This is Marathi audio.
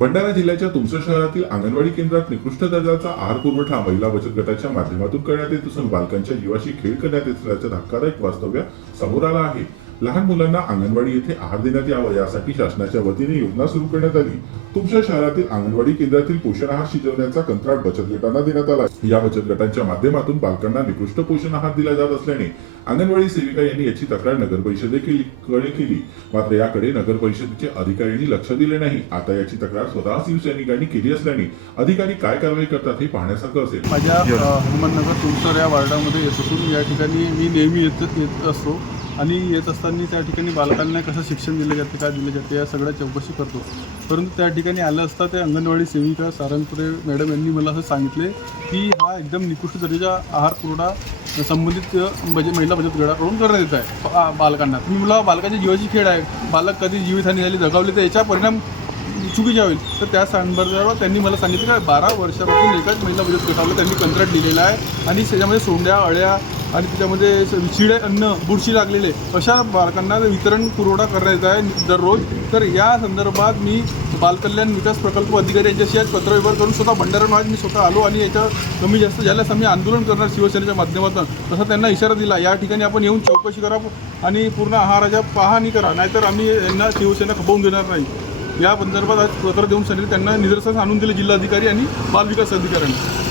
भंडारा जिल्ह्याच्या तुमसर शहरातील अंगणवाडी केंद्रात निकृष्ट दर्जाचा आहार पुरवठा महिला बचत गटाच्या माध्यमातून करण्यात येत असून बालकांच्या जीवाशी खेळ करण्यात येत असल्याचं धक्कादायक वास्तव्य समोर आलं आहे. लहान मुलांना अंगणवाडी येथे आहार देण्यात यावा यासाठी शासनाच्या वतीने योजना सुरू करण्यात आली. तुमच्या शहरातील अंगणवाडी केंद्रातील पोषण आहार शिजवण्याचा कंत्राट बचत गटांना देण्यात आला. या बचत गटांच्या माध्यमातून बालकांना निकृष्ट पोषण आहार दिला जात असल्याने अंगणवाडी सेविका यांनी याची तक्रार नगर परिषदेकडे केली मात्र याकडे नगर परिषदेचे अधिकाऱ्यांनी लक्ष दिले नाही. आता याची तक्रार स्वतः शिवसैनिकांनी केली असल्याने अधिकारी काय कारवाई करतात हे पाहण्यासारखं असेल. माझ्या हनुमाननगर तुमसर या वार्डामध्ये येत असून या ठिकाणी मी नेहमी येत येत असतो. आणि येत असताना त्या ठिकाणी बालकांना कसं शिक्षण दिलं जाते काय दिलं जाते या सगळ्या चौकशी करतो. परंतु त्या ठिकाणी आलं असता ते अंगणवाडी सेविका सारंगपुरे मॅडम यांनी मला असं सांगितले की हा एकदम निकृष्ट दर्जाचा आहार पुरवठा संबंधित म्हणजे महिला बचत गटाकडून करण्यात येत आहे बालकांना. तुम्ही मुला बालकांच्या जीवाची खेळ आहे बालक कधी जीवितहानी झाली जगावली तर याचा परिणाम चुकीच्या होईल. तर त्या संदर्भावर त्यांनी मला सांगितलं की बारा वर्षापासून एकाच महिला बचत गटावर त्यांनी कंत्राट दिलेलं आहे आणि त्याच्यामध्ये सोंड्या अळ्या आणि त्याच्यामध्ये शिडे शिळे अन्न बुरशी लागलेले अशा बालकांना वितरण पुरवठा करण्यात आहे दररोज तर या संदर्भात मी बालकल्याण विकास प्रकल्प अधिकारी यांच्याशी आज पत्रव्यवहार करून स्वतः भंडारा आज मी स्वतः आलो आणि याच्या कमी जास्त झाल्यास आम्ही आंदोलन करणार शिवसेनेच्या माध्यमातून. तसा त्यांना इशारा दिला. या ठिकाणी आपण येऊन चौकशी करा आणि पूर्ण आहाराच्या पाहणी करा नाहीतर आम्ही यांना शिवसेना खपवून देणार नाही. या संदर्भात आज पत्र देऊन सांगितलं त्यांना निदर्शनास आणून दिले जिल्हाधिकारी आणि बालविकास अधिकाऱ्यांनी.